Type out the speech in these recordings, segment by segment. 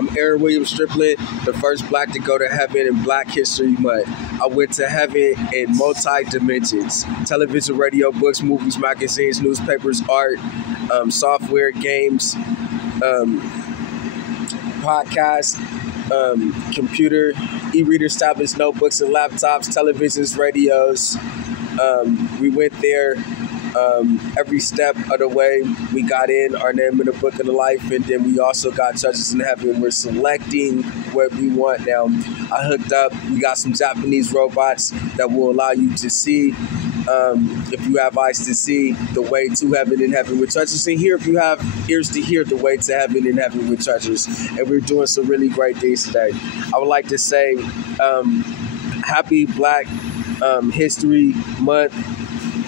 I'm Aaron Williams Strickland, the first black to go to heaven in Black History Month. I went to heaven in multi-dimensions: television, radio, books, movies, magazines, newspapers, art, software, games, podcasts, computer, e-readers, tablets, notebooks, and laptops, televisions, radios. We went there every step of the way. We got in our name in the book of the life, and then we also got judges in heaven. We're selecting what we want now. I hooked up. We got some Japanese robots that will allow you to see, if you have eyes to see, the way to heaven and heaven with treasures. And here, if you have ears to hear, the way to heaven and heaven with treasures. And we're doing some really great things today. I would like to say happy Black History Month,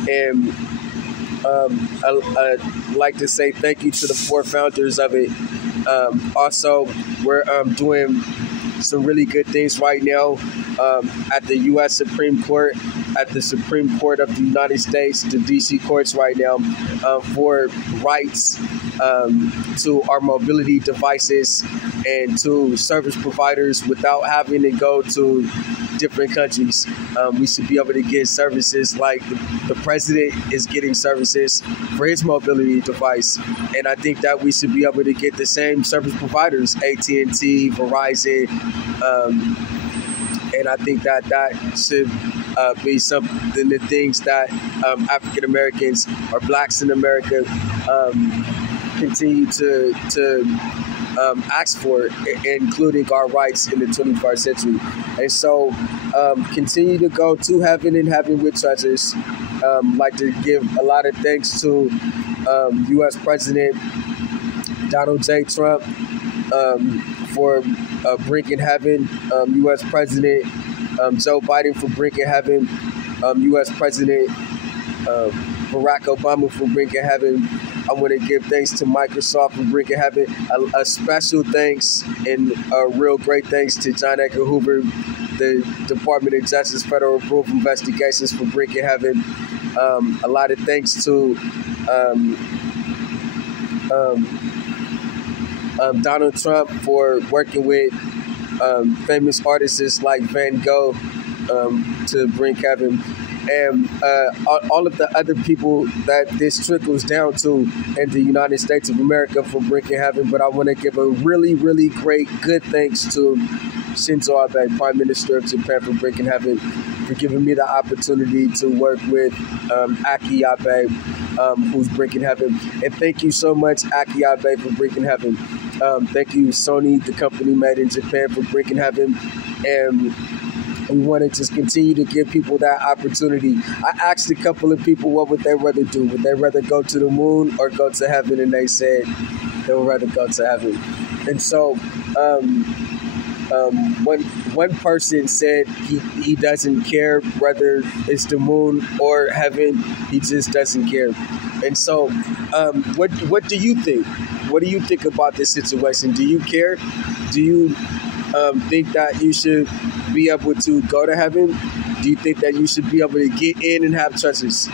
and I'd like to say thank you to the 4 founders of it. Also, we're doing some really good things right now at the U.S. Supreme Court, at the Supreme Court of the United States, the D.C. courts right now, for rights to our mobility devices and to service providers without having to go to different countries. We should be able to get services like the president is getting services for his mobility device. And I think that we should be able to get the same service providers, AT&T, Verizon, and I think that should be something, the things that African Americans or blacks in America continue to ask for, including our rights in the 21st century. And so continue to go to heaven and heaven with treasures. Like to give a lot of thanks to U.S. President Donald J. Trump for bringing heaven, U.S. President Joe Biden for bringing heaven, U.S. President Barack Obama for bringing heaven. I want to give thanks to Microsoft for bringing heaven. A special thanks and a real great thanks to John Edgar Hoover, the Department of Justice Federal Bureau of Investigations for bringing heaven. A lot of thanks to Donald Trump for working with famous artists like Van Gogh to bring heaven. And all of the other people that this trickles down to in the United States of America for bringing heaven. But I want to give a really, really great good thanks to Shinzo Abe, Prime Minister of Japan, for bringing heaven, for giving me the opportunity to work with Aki Abe, who's bringing heaven. And thank you so much, Aki Abe, for bringing heaven. Thank you, Sony, the company made in Japan, for bringing heaven. And we want to just continue to give people that opportunity. I asked a couple of people what would they rather do. Would they rather go to the moon or go to heaven? And they said they would rather go to heaven. And so one person said he doesn't care whether it's the moon or heaven. He just doesn't care. And so what do you think? What do you think about this situation? Do you care? Do you think that you should be able to go to heaven? Do you think that you should be able to get in and have treasures?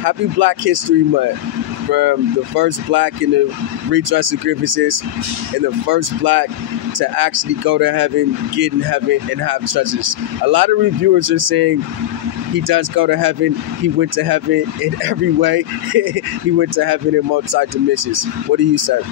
Happy Black History Month, from the first black in the redress of grievances and the first black to actually go to heaven, get in heaven, and have treasures. A lot of reviewers are saying he does go to heaven. He went to heaven in every way. He went to heaven in multi-dimensions. What do you say?